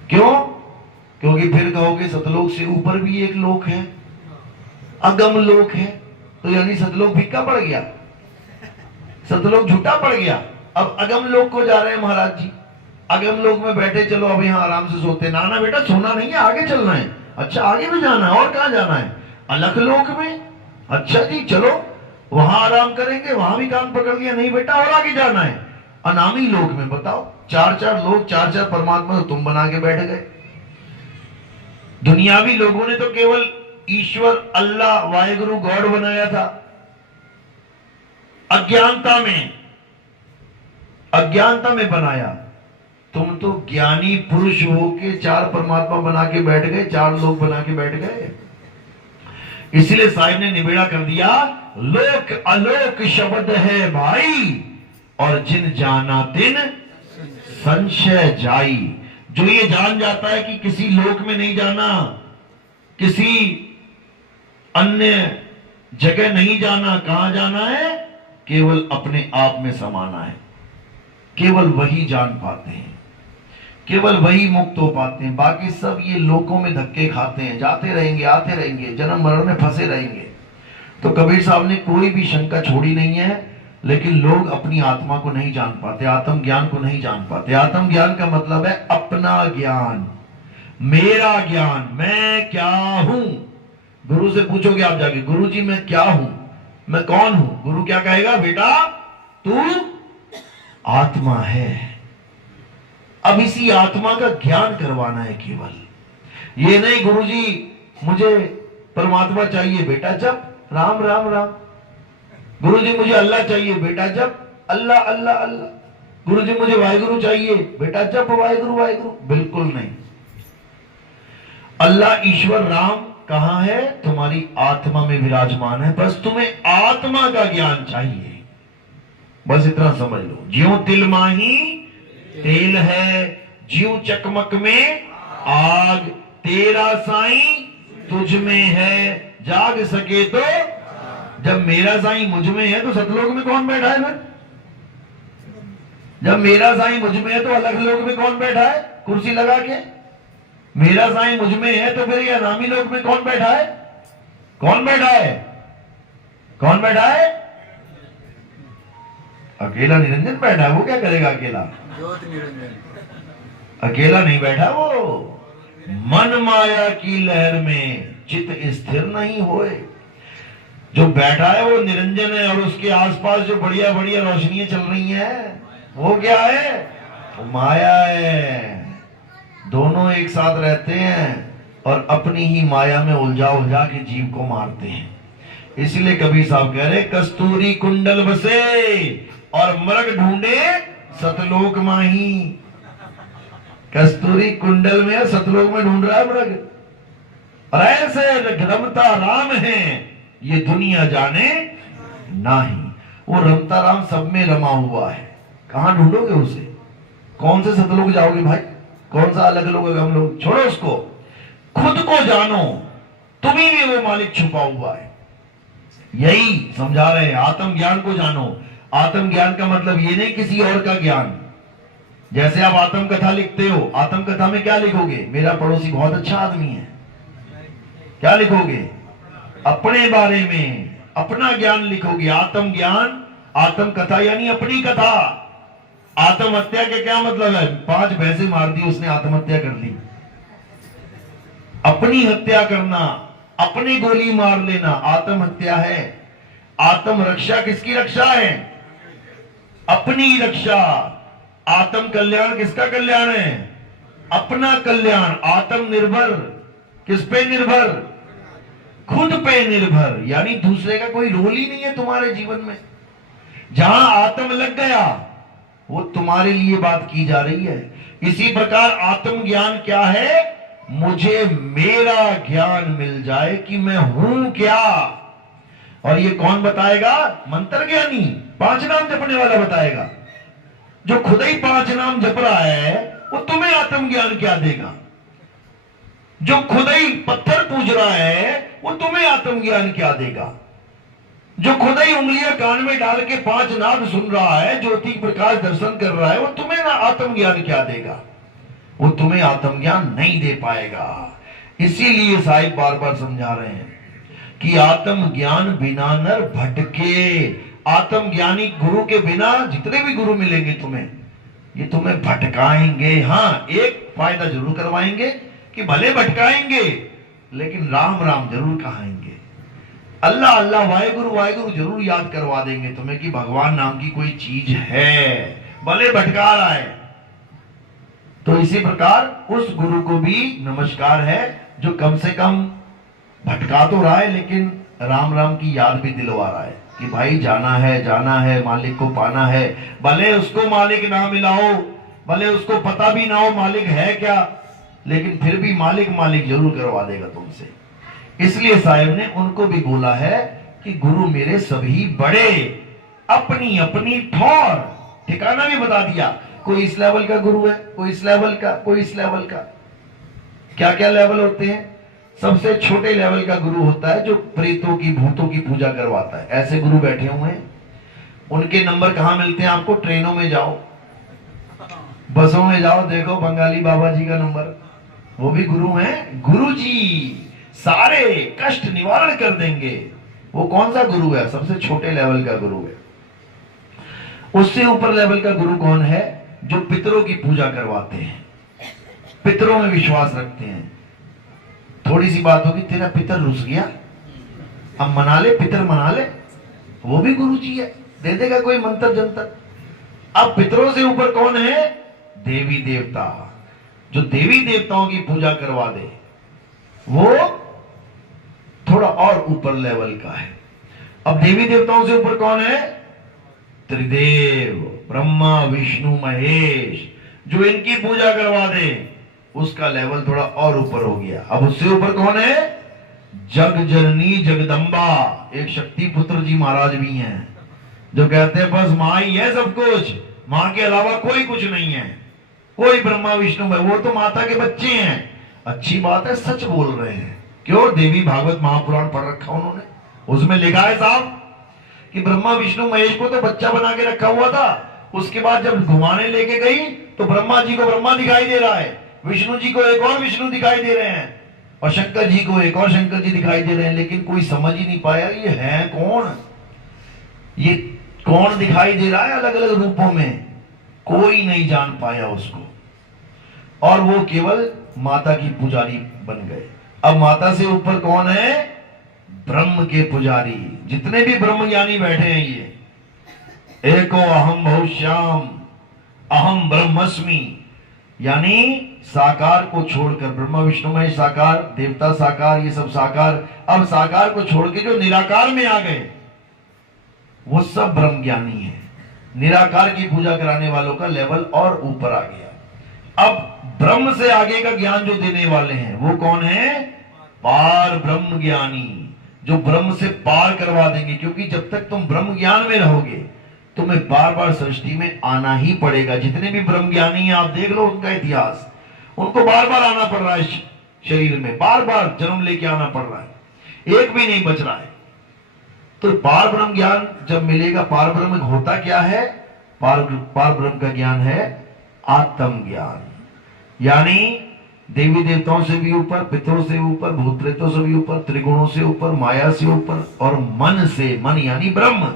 क्यों? क्योंकि फिर कहोगे सतलोक से ऊपर भी एक लोक है, अगम लोक है, तो यानी सतलोक फिक्का पड़ गया, सतलोक झूठा पड़ गया। अब अगम लोक को जा रहे हैं महाराज जी, अगम लोक में बैठे, चलो अब यहां आराम से सोते। ना ना बेटा सोना नहीं है, आगे चलना है। अच्छा आगे भी जाना है, और कहां जाना है? अलग लोक में। अच्छा जी चलो वहां आराम करेंगे, वहां भी कान पकड़ लिया, नहीं बेटा और आगे जाना है अनामी लोक में। बताओ, चार चार लोग, चार चार परमात्मा तो तुम बना के बैठ गए। दुनियावी लोगों ने तो केवल ईश्वर, अल्लाह, वाहेगुरु, गॉड बनाया था। अज्ञानता में बनाया। तुम तो ज्ञानी पुरुष होके चार परमात्मा बना के बैठ गए, चार लोग बना के बैठ गए। इसलिए साहिब ने निबेड़ा कर दिया, लोक अलोक शब्द है भाई, और जिन जाना तिन संशय जाई। जो ये जान जाता है कि किसी लोक में नहीं जाना, किसी अन्य जगह नहीं जाना, कहां जाना है? केवल अपने आप में समाना है। केवल वही जान पाते हैं, केवल वही मुक्त हो पाते हैं। बाकी सब ये लोकों में धक्के खाते हैं, जाते रहेंगे, आते रहेंगे, जन्म मरण में फंसे रहेंगे। तो कबीर साहब ने कोई भी शंका छोड़ी नहीं है। लेकिन लोग अपनी आत्मा को नहीं जान पाते, आत्म ज्ञान को नहीं जान पाते। आत्म ज्ञान का मतलब है अपना ज्ञान, मेरा ज्ञान, मैं क्या हूं। गुरु से पूछोगे आप जाके, गुरु जी मैं क्या हूं, मैं कौन हूं? गुरु क्या कहेगा? बेटा तू आत्मा है। अब इसी आत्मा का ज्ञान करवाना है केवल। ये नहीं गुरु जी मुझे परमात्मा चाहिए, बेटा जप राम राम राम। गुरु जी मुझे अल्लाह चाहिए, बेटा जप अल्लाह अल्लाह अल्लाह। गुरु जी मुझे वाहेगुरु चाहिए, बेटा जप वाहेगुरु वाहेगुरु। बिल्कुल नहीं। अल्लाह ईश्वर राम कहां है? तुम्हारी आत्मा में विराजमान है। बस तुम्हें आत्मा का ज्ञान चाहिए, बस इतना समझ लो। ज्यों तिल माही तेल है, ज्यों चकमक में आग, तेरा साईं तुझ में है, जाग सके तो। जब मेरा साईं मुझ में है तो सतलोक में कौन बैठा है? फिर जब मेरा साईं मुझ में है तो अलग लोक में कौन बैठा है कुर्सी लगा के? मेरा साईं मुझ में है तो फिर ये अनामी लोक में कौन बैठा है? कौन बैठा है? कौन बैठा है? अकेला निरंजन बैठा है। वो क्या करेगा अकेला? ज्योत निरंजन अकेला नहीं बैठा, वो मन माया की लहर में चित स्थिर नहीं होए। जो बैठा है वो निरंजन है, और उसके आसपास जो बढ़िया बढ़िया रोशनियां चल रही हैं वो क्या है? वो माया है। दोनों एक साथ रहते हैं और अपनी ही माया में उलझा उलझा के जीव को मारते हैं। इसलिए कबीर साहब कह रहे, कस्तूरी कुंडल बसे और मृग ढूंढे सतलोक माही। कस्तूरी कुंडल में और सतलोक में ढूंढ रहा है मृग, और ऐसे रमता राम है ये दुनिया जाने नहीं। वो रमता राम सब में रमा हुआ है। कहां ढूंढोगे उसे? कौन से सतलोक जाओगे भाई? कौन सा अलग लोग हम लोग? छोड़ो उसको, खुद को जानो, तुम्ही में वो मालिक छुपा हुआ है। यही समझा रहे हैं, आत्म ज्ञान को जानो। आत्म ज्ञान का मतलब ये नहीं किसी और का ज्ञान। जैसे आप आत्म कथा लिखते हो, आत्म कथा में क्या लिखोगे? मेरा पड़ोसी बहुत अच्छा आदमी है। क्या लिखोगे? अपने बारे में अपना ज्ञान लिखोगे। आत्म ज्ञान, आत्म कथा यानी अपनी कथा। आत्महत्या के क्या मतलब है? 5 भैंसे मार दी उसने, आत्महत्या कर ली। अपनी हत्या करना, अपनी गोली मार लेना आत्महत्या है। आत्म रक्षा किसकी रक्षा है? अपनी रक्षा। आत्म कल्याण किसका कल्याण है? अपना कल्याण। आत्मनिर्भर किस पे निर्भर? खुद पे निर्भर। यानी दूसरे का कोई रोल ही नहीं है तुम्हारे जीवन में। जहां आत्म लग गया वो तुम्हारे लिए बात की जा रही है। इसी प्रकार आत्म ज्ञान क्या है? मुझे मेरा ज्ञान मिल जाए कि मैं हूं क्या। और ये कौन बताएगा? मंत्र ज्ञानी, 5 नाम जपने वाला बताएगा। जो खुद ही 5 नाम जप रहा है वो तुम्हें आत्म ज्ञान क्या देगा? जो खुद ही पत्थर पूज रहा है वो तुम्हें आत्म ज्ञान क्या देगा? जो खुद ही उंगलियां कान में डाल के 5 नाद सुन रहा है, ज्योति प्रकाश दर्शन कर रहा है, वो तुम्हें ना आत्म ज्ञान क्या देगा? वो तुम्हें आत्म ज्ञान नहीं दे पाएगा। इसीलिए साहिब बार बार समझा रहे हैं कि आत्म ज्ञान बिना नर भटके। आत्म ज्ञानी गुरु के बिना, जितने भी गुरु मिलेंगे तुम्हें, ये तुम्हें भटकाएंगे। हाँ, एक फायदा जरूर करवाएंगे कि भले भटकाएंगे लेकिन राम राम जरूर कहाएंगे, अल्लाह अल्लाह वाहेगुरु वाहेगुरु जरूर याद करवा देंगे तुम्हें कि भगवान नाम की कोई चीज है, भले भटका रहा है। तो इसी प्रकार उस गुरु को भी नमस्कार है जो कम से कम भटका तो रहा है लेकिन राम राम की याद भी दिलवा रहा है कि भाई जाना है मालिक को पाना है। भले उसको मालिक ना मिला हो, भले उसको पता भी ना हो मालिक है क्या, लेकिन फिर भी मालिक मालिक जरूर करवा देगा तुमसे। इसलिए साहिब ने उनको भी बोला है कि गुरु मेरे सभी बड़े, अपनी अपनी ठौर, ठिकाना भी बता दिया। कोई इस लेवल का गुरु है, कोई इस लेवल का, कोई इस लेवल का। क्या क्या लेवल होते हैं? सबसे छोटे लेवल का गुरु होता है जो प्रेतों की भूतों की पूजा करवाता है। ऐसे गुरु बैठे हुए हैं, उनके नंबर कहां मिलते हैं आपको? ट्रेनों में जाओ, बसों में जाओ, देखो बंगाली बाबा जी का नंबर, वो भी गुरु हैं। गुरु जी सारे कष्ट निवारण कर देंगे। वो कौन सा गुरु है? सबसे छोटे लेवल का गुरु है। उससे ऊपर लेवल का गुरु कौन है? जो पितरों की पूजा करवाते हैं, पितरों में विश्वास रखते हैं। थोड़ी सी बात होगी, तेरा पितर रुस गया, अब मना ले, पितर मना ले, वो भी गुरु जी है, दे देगा कोई मंत्र जंतर। अब पितरों से ऊपर कौन है? देवी देवता। जो देवी देवताओं की पूजा करवा दे वो थोड़ा और ऊपर लेवल का है। अब देवी देवताओं से ऊपर कौन है? त्रिदेव, ब्रह्मा विष्णु महेश। जो इनकी पूजा करवा दे उसका लेवल थोड़ा और ऊपर हो गया। अब उससे ऊपर कौन है? जग जननी जगदम्बा। एक शक्ति पुत्र जी महाराज भी हैं जो कहते हैं बस मां ही है सब कुछ, मां के अलावा कोई कुछ नहीं है, कोई ब्रह्मा विष्णु है, वो तो माता के बच्चे हैं। अच्छी बात है, सच बोल रहे हैं। क्यों? देवी भागवत महापुराण पढ़ रखा उन्होंने, उसमें लिखा है साहब कि ब्रह्मा विष्णु महेश को तो बच्चा बना के रखा हुआ था, उसके बाद जब घुमाने लेके गई तो ब्रह्मा जी को ब्रह्मा दिखाई दे रहा है, विष्णु जी को एक और विष्णु दिखाई दे रहे हैं, और शंकर जी को एक और शंकर जी दिखाई दे रहे हैं। लेकिन कोई समझ ही नहीं पाया ये है कौन, ये कौन दिखाई दे रहा है अलग अलग रूपों में, कोई नहीं जान पाया उसको। और वो केवल माता की पुजारी बन गए। अब माता से ऊपर कौन है? ब्रह्म के पुजारी। जितने भी ब्रह्म ज्ञानी बैठे हैं ये एको अहम बहुश्याम अहम ब्रह्मस्मि, यानी साकार को छोड़कर, ब्रह्मा विष्णु महेश साकार, देवता साकार, ये सब साकार, अब साकार को छोड़ के जो निराकार में आ गए वो सब ब्रह्म ज्ञानी है। निराकार की पूजा कराने वालों का लेवल और ऊपर आ गया। अब ब्रह्म से आगे का ज्ञान जो देने वाले हैं वो कौन है? पार ब्रह्म ज्ञानी, जो ब्रह्म से पार करवा देंगे। क्योंकि जब तक तुम ब्रह्म ज्ञान में रहोगे तुम्हें बार बार सृष्टि में आना ही पड़ेगा। जितने भी ब्रह्म ज्ञानी हैं आप देख लो उनका इतिहास, उनको बार बार आना पड़ रहा है शरीर में, बार बार जन्म लेके आना पड़ रहा है, एक भी नहीं बच रहा है। तो पार ब्रह्म ज्ञान जब मिलेगा, पार ब्रह्म होता क्या है? पार ब्रह्म का ज्ञान है आत्म ज्ञान, यानी देवी देवताओं से भी ऊपर, पितरों से ऊपर, भूत प्रेतों से भी ऊपर, त्रिगुणों से ऊपर, माया से ऊपर, और मन से, मन यानी ब्रह्म,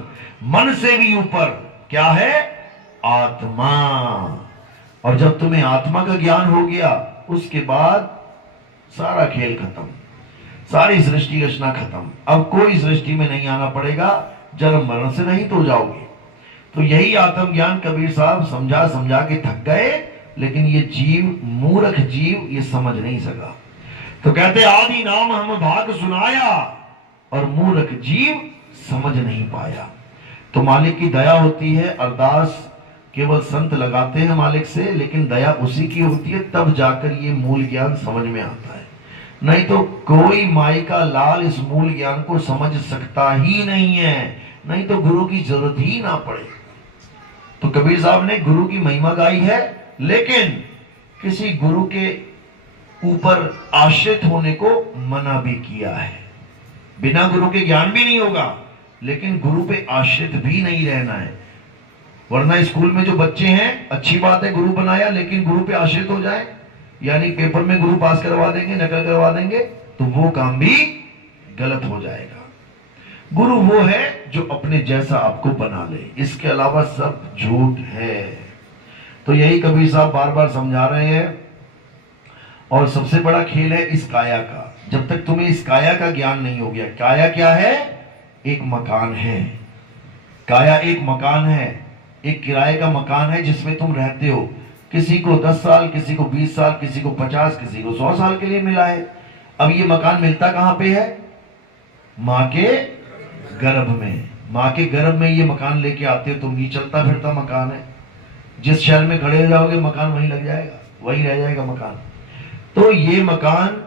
मन से भी ऊपर क्या है? आत्मा। और जब तुम्हें आत्मा का ज्ञान हो गया उसके बाद सारा खेल खत्म, सारी सृष्टि रचना खत्म। अब कोई सृष्टि में नहीं आना पड़ेगा, जन्म मरण से नहीं तो जाओगे। तो यही आत्म ज्ञान कबीर साहब समझा समझा के थक गए, लेकिन ये जीव, मूर्ख जीव, ये समझ नहीं सका। तो कहते आदि नाम हम भाग सुनाया, और मूर्ख जीव समझ नहीं पाया। तो मालिक की दया होती है, अरदास केवल संत लगाते हैं मालिक से, लेकिन दया उसी की होती है तब जाकर ये मूल ज्ञान समझ में आता है। नहीं तो कोई माई का लाल इस मूल ज्ञान को समझ सकता ही नहीं है, नहीं तो गुरु की जरूरत ही ना पड़े। तो कबीर साहब ने गुरु की महिमा गाई है, लेकिन किसी गुरु के ऊपर आश्रित होने को मना भी किया है। बिना गुरु के ज्ञान भी नहीं होगा, लेकिन गुरु पे आश्रित भी नहीं रहना है। वरना स्कूल में जो बच्चे हैं, अच्छी बात है गुरु बनाया, लेकिन गुरु पे आश्रित हो जाए, यानी पेपर में गुरु पास करवा देंगे, नकल करवा देंगे, तो वो काम भी गलत हो जाएगा। गुरु वो है जो अपने जैसा आपको बना ले, इसके अलावा सब झूठ है। तो यही कबीर साहब बार बार समझा रहे हैं। और सबसे बड़ा खेल है इस काया का। जब तक तुम्हें इस काया का ज्ञान नहीं हो गया। काया क्या है? एक मकान है। काया एक मकान है, एक किराए का मकान है जिसमें तुम रहते हो। किसी को 10 साल, किसी को 20 साल, किसी को 50, किसी को 100 साल के लिए मिला है। अब ये मकान मिलता कहां पे है? माँ के गर्भ में। माँ के गर्भ में ये मकान लेके आते हो तुम। ये चलता फिरता मकान है। जिस शहर में खड़े हो जाओगे मकान वहीं लग जाएगा, वहीं रह जाएगा मकान। तो ये मकान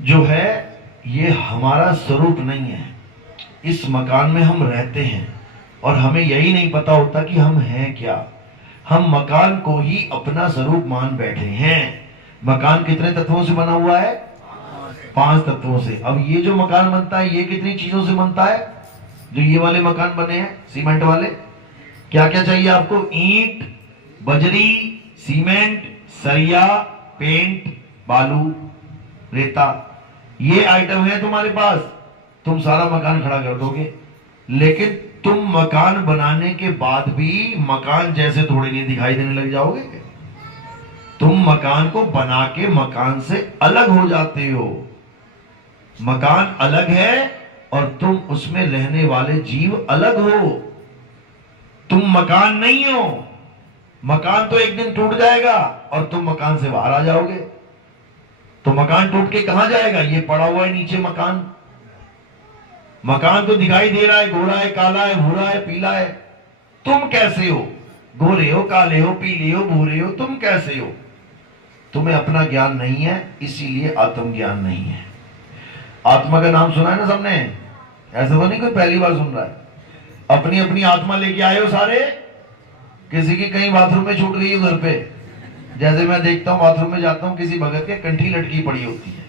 जो है ये हमारा स्वरूप नहीं है। इस मकान में हम रहते हैं और हमें यही नहीं पता होता कि हम हैं क्या। हम मकान को ही अपना स्वरूप मान बैठे हैं। मकान कितने तत्वों से बना हुआ है? 5 तत्वों से। अब ये जो मकान बनता है ये कितनी चीजों से बनता है? जो ये वाले मकान बने हैं सीमेंट वाले, क्या क्या चाहिए आपको? ईंट, बजरी, सीमेंट, सरिया, पेंट, बालू, रेता, ये आइटम है तुम्हारे पास। तुम सारा मकान खड़ा कर दोगे, लेकिन तुम मकान बनाने के बाद भी मकान जैसे थोड़ी नहीं दिखाई देने लग जाओगे। तुम मकान को बना के मकान से अलग हो जाते हो। मकान अलग है और तुम उसमें रहने वाले जीव अलग हो। तुम मकान नहीं हो। मकान तो एक दिन टूट जाएगा और तुम मकान से बाहर आ जाओगे। तो मकान टूट के कहां जाएगा? ये पड़ा हुआ है नीचे मकान। मकान तो दिखाई दे रहा है, गोरा है, काला है, भूरा है, पीला है। तुम कैसे हो? गोरे हो, काले हो, पीले हो, भूरे हो, तुम कैसे हो? तुम्हें अपना ज्ञान नहीं है, इसीलिए आत्मज्ञान नहीं है। आत्मा का नाम सुना है ना सबने? ऐसा तो नहीं कोई पहली बार सुन रहा है। अपनी अपनी आत्मा लेके आए हो सारे। किसी की कहीं बाथरूम में छूट गई हो घर पे। जैसे मैं देखता हूँ बाथरूम में जाता हूँ, किसी भगत के कंठी लटकी पड़ी होती है।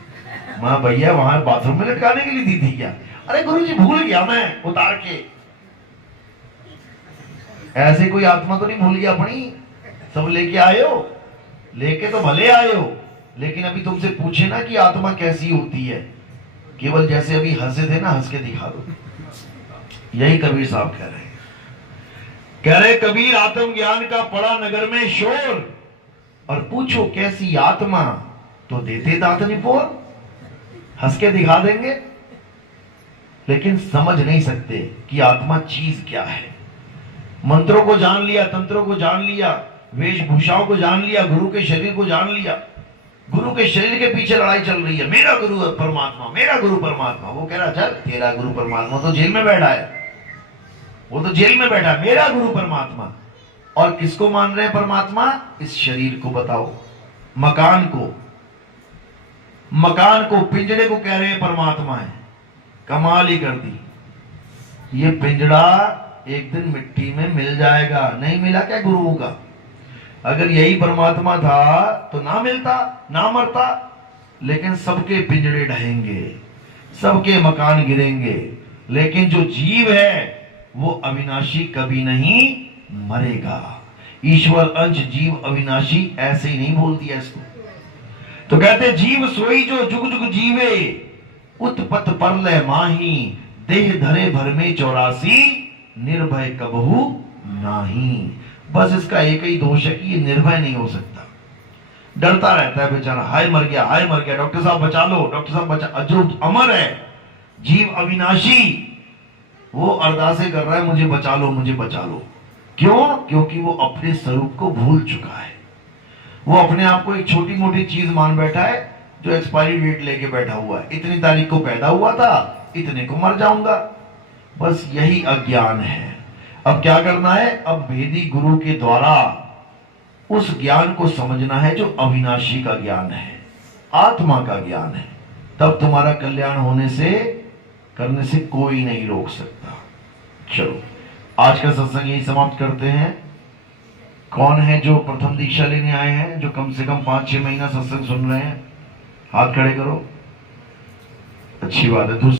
मां भैया वहां बाथरूम में लटकाने के लिए दी थी क्या? अरे गुरुजी भूल गया मैं उतार के। ऐसे कोई आत्मा तो नहीं भूल गया अपनी? सब लेके आए हो। लेके तो भले आए हो, लेकिन अभी तुमसे पूछे ना कि आत्मा कैसी होती है, केवल जैसे अभी हंसे थे ना, हंस के दिखा दो। यही कबीर साहब कह रहे हैं। कह रहे कबीर आत्मज्ञान का पड़ा नगर में शोर, और पूछो कैसी आत्मा, तो देते दांत निपोर। हंस के दिखा देंगे, लेकिन समझ नहीं सकते कि आत्मा चीज क्या है। मंत्रों को जान लिया, तंत्रों को जान लिया, वेशभूषाओं को जान लिया, गुरु के शरीर को जान लिया। गुरु के शरीर के पीछे लड़ाई चल रही है। मेरा गुरु परमात्मा, मेरा गुरु परमात्मा। वो कह रहा चल तेरा गुरु परमात्मा तो जेल में बैठा है, वो तो जेल में बैठा है। मेरा गुरु परमात्मा। और किसको मान रहे हैं परमात्मा? इस शरीर को बताओ। मकान को, मकान को, पिंजड़े को कह रहे हैं परमात्मा है। कमाल ही कर दी। ये पिंजड़ा एक दिन मिट्टी में मिल जाएगा। नहीं मिला क्या गुरुओं का? अगर यही परमात्मा था तो ना मिलता, ना मरता। लेकिन सबके पिंजड़े ढहेंगे, सबके मकान गिरेंगे, लेकिन जो जीव है वो अविनाशी कभी नहीं मरेगा। ईश्वर अंश जीव अविनाशी, ऐसे ही नहीं बोल दिया इसको। तो कहते जीव सोई जो जुग जुग जीवे, उत्पत परलय माही, देह धरे भर में 84, निर्भय कबहू नाही। बस इसका एक ही दोष है कि ये निर्भय नहीं हो सकता। डरता रहता है बेचारा, हाय मर गया, हाय मर गया, डॉक्टर साहब बचा लो, डॉक्टर साहब बचा। अजूब अमर है, जीव अविनाशी, वो अरदासें कर रहा है मुझे बचा लो, मुझे बचा लो। क्यों? क्योंकि वो अपने स्वरूप को भूल चुका है। वो अपने आप को एक छोटी मोटी चीज मान बैठा है, जो एक्सपायरी डेट लेके बैठा हुआ है। इतनी तारीख को पैदा हुआ था, इतने को मर जाऊंगा। बस यही अज्ञान है। अब क्या करना है? अब भेदी गुरु के द्वारा उस ज्ञान को समझना है जो अविनाशी का ज्ञान है, आत्मा का ज्ञान है। तब तुम्हारा कल्याण होने से, करने से कोई नहीं रोक सकता। चलो आज का सत्संग यही समाप्त करते हैं। कौन है जो प्रथम दीक्षा लेने आए हैं, जो कम से कम 5-6 महीना सत्संग सुन रहे हैं? हाथ खड़े करो। अच्छी बात है।